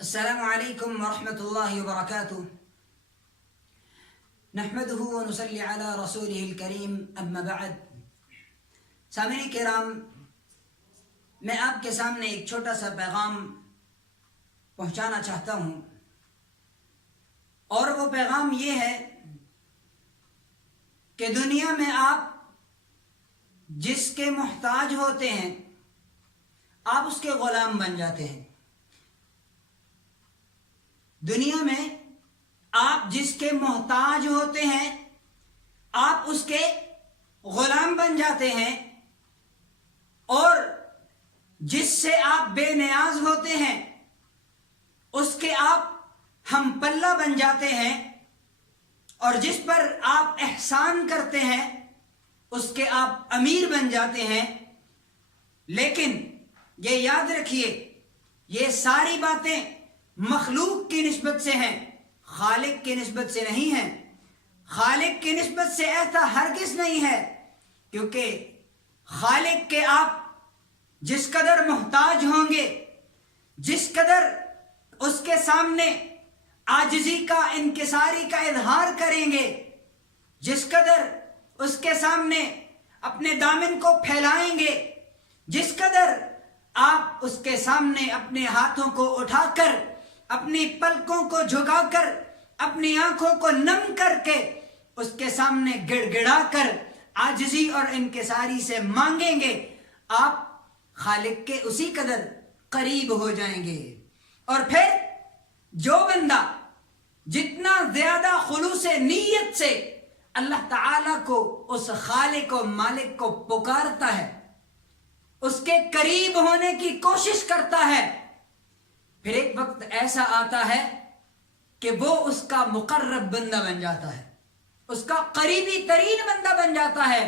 السلام علیکم ورحمۃ اللہ وبرکاتہ نحمده ونصلی علی رسوله الکریم اما بعد. سامعین کرام، میں آپ کے سامنے ایک چھوٹا سا پیغام پہنچانا چاہتا ہوں، اور وہ پیغام یہ ہے کہ دنیا میں آپ جس کے محتاج ہوتے ہیں آپ اس کے غلام بن جاتے ہیں. دنیا میں آپ جس کے محتاج ہوتے ہیں آپ اس کے غلام بن جاتے ہیں، اور جس سے آپ بے نیاز ہوتے ہیں اس کے آپ ہم پلہ بن جاتے ہیں، اور جس پر آپ احسان کرتے ہیں اس کے آپ امیر بن جاتے ہیں. لیکن یہ یاد رکھیے، یہ ساری باتیں مخلوق کی نسبت سے ہیں، خالق کی نسبت سے نہیں ہیں. خالق کی نسبت سے ایسا ہرگز نہیں ہے، کیونکہ خالق کے آپ جس قدر محتاج ہوں گے، جس قدر اس کے سامنے عاجزی کا، انکساری کا اظہار کریں گے، جس قدر اس کے سامنے اپنے دامن کو پھیلائیں گے، جس قدر آپ اس کے سامنے اپنے ہاتھوں کو اٹھا کر، اپنی پلکوں کو جھکا کر، اپنی آنکھوں کو نم کر کے اس کے سامنے گڑ گڑا کر عاجزی اور انکساری سے مانگیں گے، آپ خالق کے اسی قدر قریب ہو جائیں گے. اور پھر جو بندہ جتنا زیادہ خلوص نیت سے اللہ تعالیٰ کو، اس خالق و مالک کو پکارتا ہے، اس کے قریب ہونے کی کوشش کرتا ہے، پھر ایک وقت ایسا آتا ہے کہ وہ اس کا مقرب بندہ بن جاتا ہے، اس کا قریبی ترین بندہ بن جاتا ہے.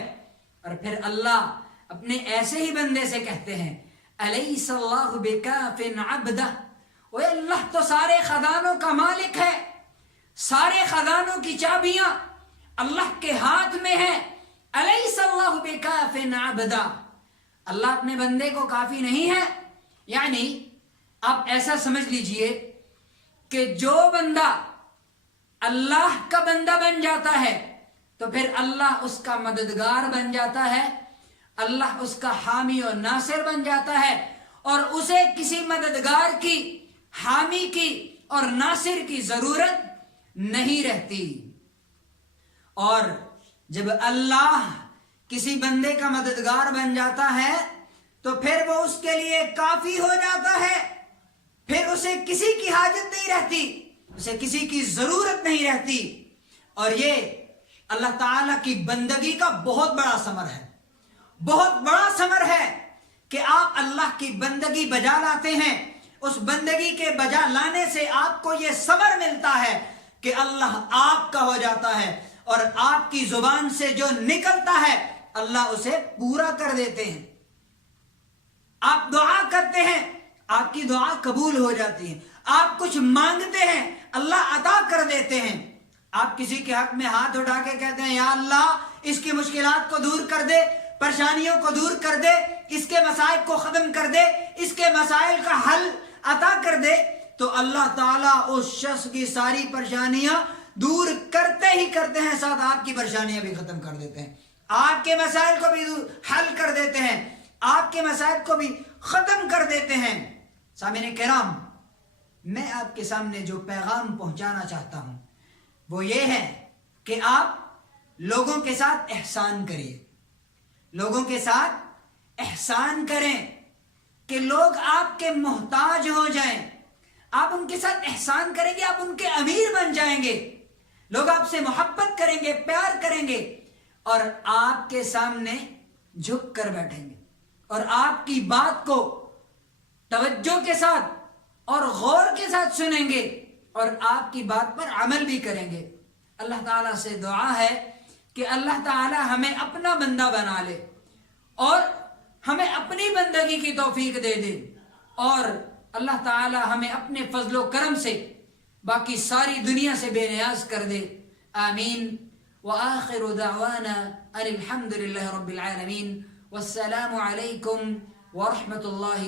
اور پھر اللہ اپنے ایسے ہی بندے سے کہتے ہیں، الیس اللہ بکاف عبدہ، وہ اللہ تو سارے خزانوں کا مالک ہے، سارے خزانوں کی چابیاں اللہ کے ہاتھ میں ہیں. الیس اللہ بکاف عبدہ، اللہ اپنے بندے کو کافی نہیں ہے. یعنی آپ ایسا سمجھ لیجئے کہ جو بندہ اللہ کا بندہ بن جاتا ہے تو پھر اللہ اس کا مددگار بن جاتا ہے، اللہ اس کا حامی و ناصر بن جاتا ہے، اور اسے کسی مددگار کی، حامی کی اور ناصر کی ضرورت نہیں رہتی. اور جب اللہ کسی بندے کا مددگار بن جاتا ہے تو پھر وہ اس کے لیے کافی ہو جاتا ہے، پھر اسے کسی کی حاجت نہیں رہتی، اسے کسی کی ضرورت نہیں رہتی. اور یہ اللہ تعالیٰ کی بندگی کا بہت بڑا ثمر ہے، بہت بڑا ثمر ہے کہ آپ اللہ کی بندگی بجا لاتے ہیں. اس بندگی کے بجا لانے سے آپ کو یہ ثمر ملتا ہے کہ اللہ آپ کا ہو جاتا ہے، اور آپ کی زبان سے جو نکلتا ہے اللہ اسے پورا کر دیتے ہیں. آپ دعا کرتے ہیں، آپ کی دعا قبول ہو جاتی ہے. آپ کچھ مانگتے ہیں، اللہ عطا کر دیتے ہیں. آپ کسی کے حق میں ہاتھ اٹھا کے کہتے ہیں، یا اللہ اس کی مشکلات کو دور کر دے، پریشانیوں کو دور کر دے، اس کے مسائل کو ختم کر دے، اس کے مسائل کا حل عطا کر دے، تو اللہ تعالیٰ اس شخص کی ساری پریشانیاں دور کرتے ہی کرتے ہیں، ساتھ آپ کی پریشانیاں بھی ختم کر دیتے ہیں، آپ کے مسائل کو بھی حل کر دیتے ہیں، آپ کے مسائل کو بھی ختم کر دیتے ہیں. سامعین کرام، میں آپ کے سامنے جو پیغام پہنچانا چاہتا ہوں وہ یہ ہے کہ آپ لوگوں کے ساتھ احسان کریے، لوگوں کے ساتھ احسان کریں کہ لوگ آپ کے محتاج ہو جائیں. آپ ان کے ساتھ احسان کریں گے، آپ ان کے امیر بن جائیں گے، لوگ آپ سے محبت کریں گے، پیار کریں گے، اور آپ کے سامنے جھک کر بیٹھیں گے، اور آپ کی بات کو توجہ کے ساتھ اور غور کے ساتھ سنیں گے، اور آپ کی بات پر عمل بھی کریں گے. اللہ تعالیٰ سے دعا ہے کہ اللہ تعالیٰ ہمیں اپنا بندہ بنا لے، اور ہمیں اپنی بندگی کی توفیق دے دے، اور اللہ تعالیٰ ہمیں اپنے فضل و کرم سے باقی ساری دنیا سے بے نیاز کر دے. آمین. وآخر دعوانا ان الحمد للہ رب العالمین، والسلام علیکم ورحمۃ اللہ